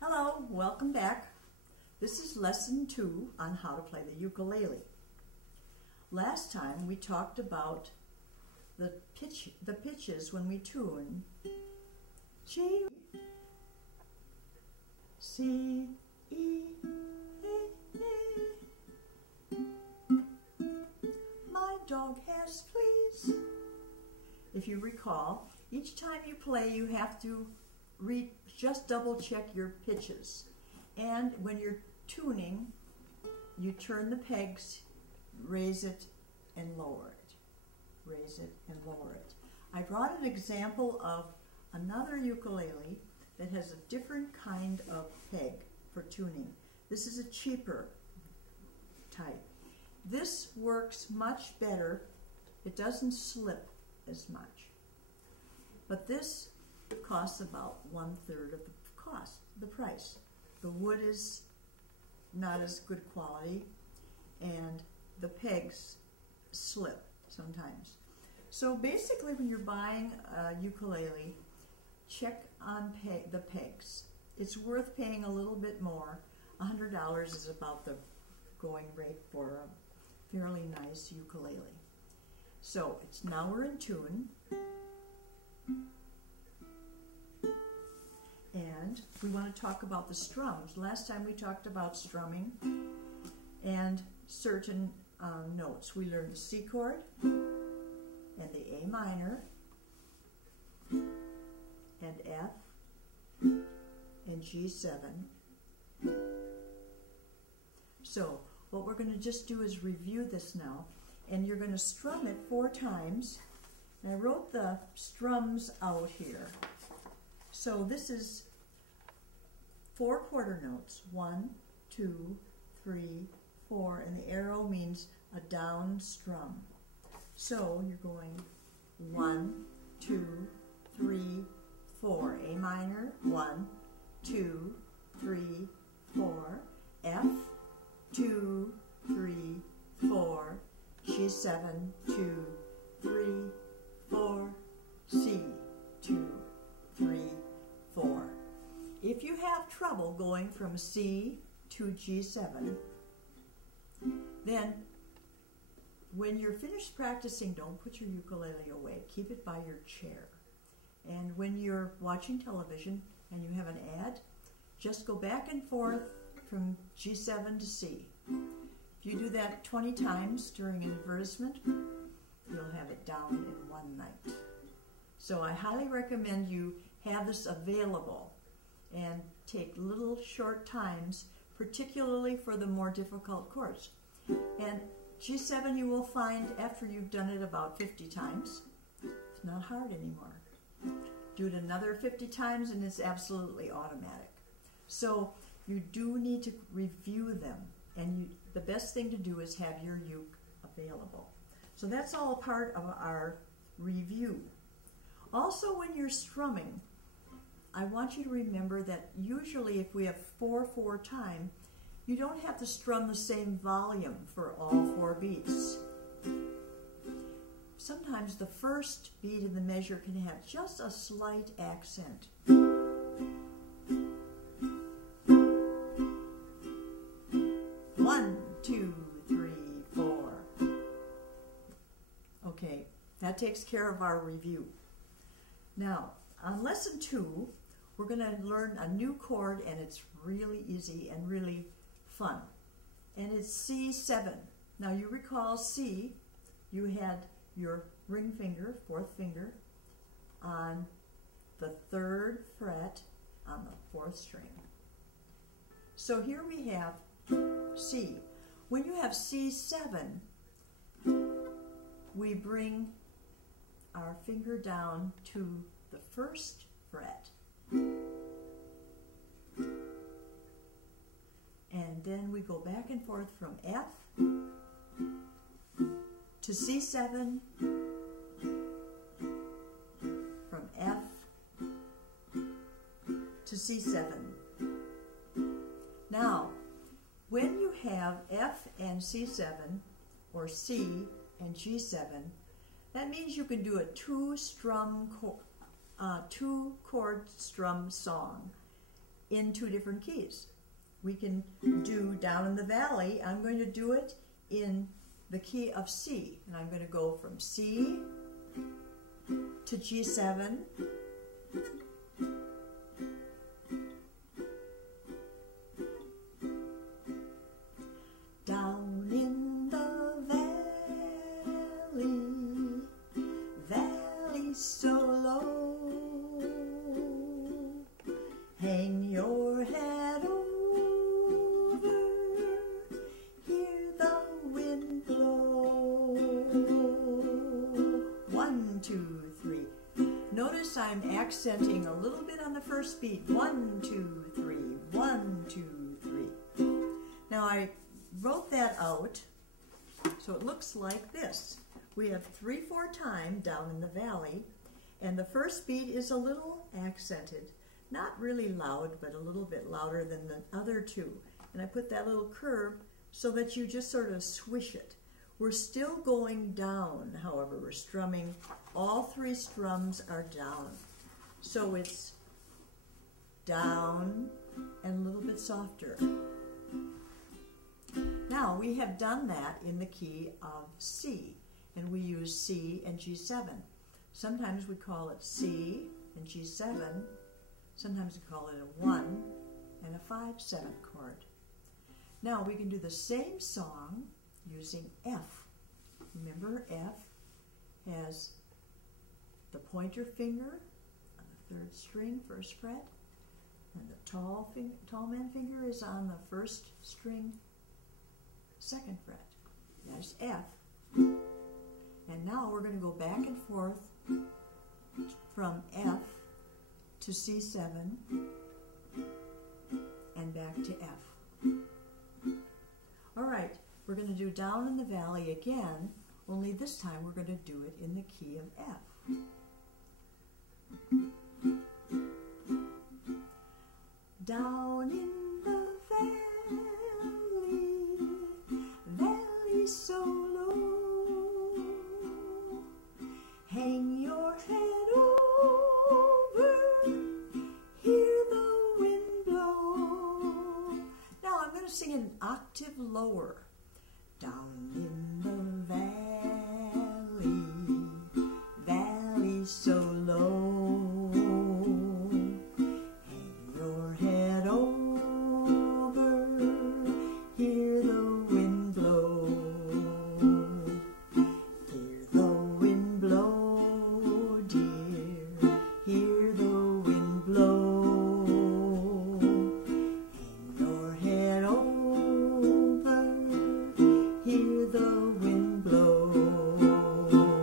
Hello, welcome back. This is lesson 2 on how to play the ukulele. Last time we talked about the pitches when we tune G, C, E, A, A. My dog has fleas. If you recall, each time you play you have to just double check your pitches. And when you're tuning, you turn the pegs, raise it and lower it. Raise it and lower it. I brought an example of another ukulele that has a different kind of peg for tuning. This is a cheaper type. This works much better. It doesn't slip as much. But this costs about 1/3 of the price. The wood is not as good quality and the pegs slip sometimes. So basically when you're buying a ukulele, check on the pegs. It's worth paying a little bit more. $100 is about the going rate for a fairly nice ukulele. So now we're in tune. And we want to talk about the strums. Last time we talked about strumming and certain notes. We learned the C chord and the A minor and F and G7. So what we're going to just do is review this now, and you're going to strum it 4 times. And I wrote the strums out here. So this is 4 quarter notes, 1, 2, 3, 4, and the arrow means a down strum. So you're going 1, 2, 3, 4, A minor, 1, 2, 3, 4, F, 2, 3, 4, G7, 2, 3, 4, C, 2, 3, 4. If you have trouble going from C to G7, then when you're finished practicing, don't put your ukulele away. Keep it by your chair. And when you're watching television and you have an ad, just go back and forth from G7 to C. If you do that 20 times during an advertisement, you'll have it down in one night. So I highly recommend you have this available and take little short times, particularly for the more difficult chords. And G7 you will find after you've done it about 50 times, it's not hard anymore. Do it another 50 times and it's absolutely automatic. So you do need to review them, and the best thing to do is have your uke available. So that's all part of our review. Also, when you're strumming, I want you to remember that usually if we have 4/4 time, you don't have to strum the same volume for all 4 beats. Sometimes the first beat in the measure can have just a slight accent. 1, 2, 3, 4. Okay, that takes care of our review. Now, on lesson 2, we're going to learn a new chord, and it's really easy and really fun. And it's C7. Now you recall C, you had your ring finger, 4th finger, on the 3rd fret on the 4th string. So here we have C. When you have C7, we bring our finger down to the 1st fret. And then we go back and forth from F to C7, from F to C7. Now, when you have F and C7, or C and G7, That means you can do a two chord strum song in two different keys. We can do Down in the Valley. I'm going to do it in the key of C, and I'm going to go from C to G7, down in the valley so low, hang your head over, hear the wind blow. 1, 2, 3. Notice I'm accenting a little bit on the first beat. 1, 2, 3. 1, 2, 3. Now I wrote that out so it looks like this. We have 3/4 time Down in the Valley, and the first beat is a little accented. Not really loud, but a little bit louder than the other two. And I put that little curve so that you just sort of swish it. We're still going down, however. We're strumming. All 3 strums are down. So it's down and a little bit softer. Now, we have done that in the key of C, and we use C and G7. Sometimes we call it C and G7. Sometimes we call it a 1 and a 5/7 chord. Now, we can do the same song using F. Remember, F has the pointer finger on the 3rd string, 1st fret, and the tall man finger is on the 1st string, 2nd fret. That's F. And now we're going to go back and forth from F to C7 and back to F. All right, we're going to do Down in the Valley again, only this time we're going to do it in the key of F. Down in the valley so low, hang your head over, hear the wind blow. Now I'm going to sing an octave lower. Down